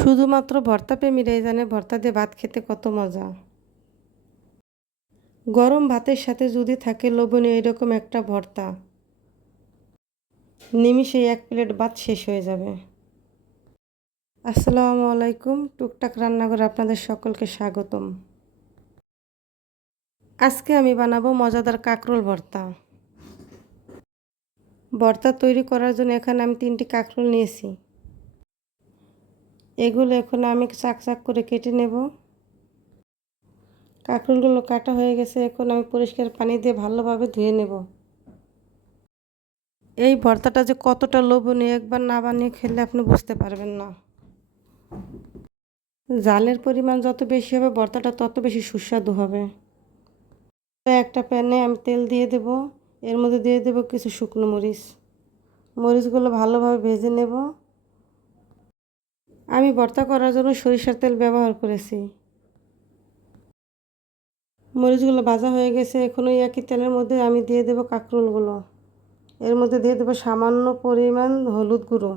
শুধুমাত্র ভর্তা প্রেমীরাই জানে ভর্তা দিয়ে ভাত খেতে কত মজা। গরম ভাতের সাথে যদি থাকে লোভনীয় এরকম একটা ভর্তা, নিমিষেই এক প্লেট ভাত শেষ হয়ে যাবে। আসসালামু আলাইকুম, টুকটাক রান্নাঘরে আপনাদের সকলকে স্বাগতম। আজকে আমি বানাবো মজাদার কাঁকরোল ভর্তা। ভর্তা তৈরি করার জন্য এখানে আমি 3টি কাঁকরোল নিয়েছি। এগুলো এখন আমি চাক চাক করে কেটে নেব। কাঁকরোলগুলো কাটা হয়ে গেছে, এখন আমি পরিষ্কার পানি দিয়ে ভালোভাবে ধুয়ে নেব। এই ভর্তাটা যে কতটা লোভনীয়, একবার না বানিয়ে খেলে আপনি বুঝতে পারবেন না। ঝালের পরিমাণ যত বেশি হবে ভর্তাটা তত বেশি সুস্বাদু হবে। একটা প্যানে আমি তেল দিয়ে দেব, এর মধ্যে দিয়ে দেব কিছু শুকনো মরিচ। মরিচগুলো ভালোভাবে ভেজে নেব। আমি ভর্তা করার জন্য সরিষার তেল ব্যবহার করেছি। মরিচগুলো ভাজা হয়ে গেছে, এখন ওই একই তেলের মধ্যে আমি দিয়ে দেব কাঁকরোলগুলো। এর মধ্যে দিয়ে দেব সামান্য পরিমাণ হলুদ গুঁড়ো,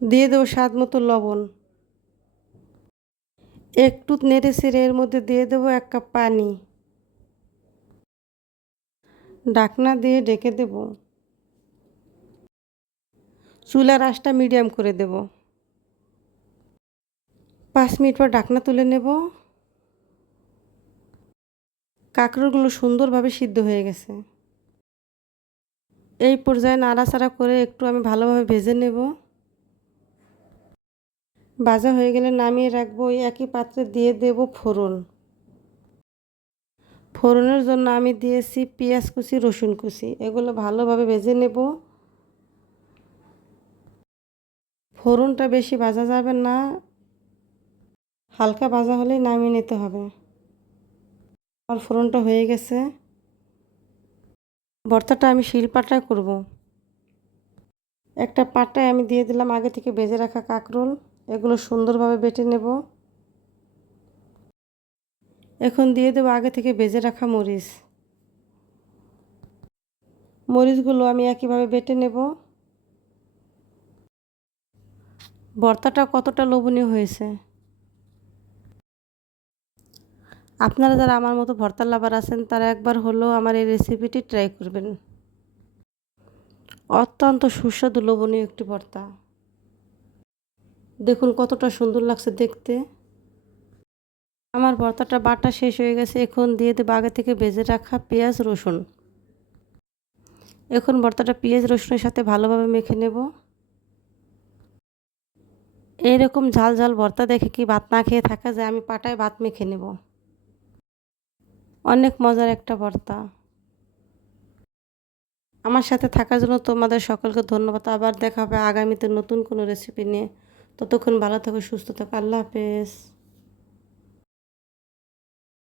দিয়ে দেব স্বাদ মতো লবণ। একটু নেড়ে চেড়ে এর মধ্যে দিয়ে দেব 1 কাপ পানি। ঢাকনা দিয়ে ঢেকে দেব। চুলার আঁচটা মিডিয়াম করে দেব। 5 মিনিট পর ঢাকনা তুলে নেব। কাঁকরোলগুলো সুন্দরভাবে সিদ্ধ হয়ে গেছে। এই পর্যায়ে নাড়াচাড়া করে একটু আমি ভালোভাবে ভেজে নেব। ভাজা হয়ে গেলে নামিয়ে রাখবো। ওই একই পাত্রে দিয়ে দেব ফোড়ন। ফোড়নের জন্য আমি দিয়েছি পেঁয়াজ কুচি, রসুন কুচি। এগুলো ভালোভাবে ভেজে নেব। ফোড়নটা বেশি ভাজা যাবে না, হালকা ভাজা হলেই নামিয়ে নিতে হবে। আর ফোড়নটা হয়ে গেছে। ভর্তাটা আমি শিলপাটায় করব। একটা পাটায় আমি দিয়ে দিলাম আগে থেকে ভেজে রাখা কাঁকরোল। এগুলো সুন্দরভাবে বেটে নেব। এখন দিয়ে দেব আগে থেকে ভেজে রাখা মরিচ। মরিচগুলো আমি একইভাবে বেটে নেব। ভর্তাটা কতটা লোভনীয় হয়েছে। আপনারা যারা আমার মতো ভর্তা লাভার আছেন তারা একবার হলেও আমার এই রেসিপিটি ট্রাই করবেন। অত্যন্ত সুস্বাদু লোভনীয় একটি ভর্তা। দেখুন কতটা সুন্দর লাগছে দেখতে। আমার ভর্তাটা বাটা শেষ হয়ে গেছে, এখন দিয়ে দেব আগে থেকে ভেজে রাখা পেঁয়াজ রসুন। এখন ভর্তাটা পেঁয়াজ রসুনের সাথে ভালোভাবে মেখে নেব। এইরকম ঝাল ঝাল ভর্তা দেখে কি ভাত না খেয়ে থাকা যায়? আমি পাটায় ভাত মেখে নেব। অনেক মজার একটা ভর্তা। আমার সাথে থাকার জন্য তোমাদের সকলকে ধন্যবাদ। আবার দেখা হবে আগামীতে নতুন কোনো রেসিপি নিয়ে। ততক্ষণ ভালো থাকো, সুস্থ থাকো। আল্লাহ হাফেজ।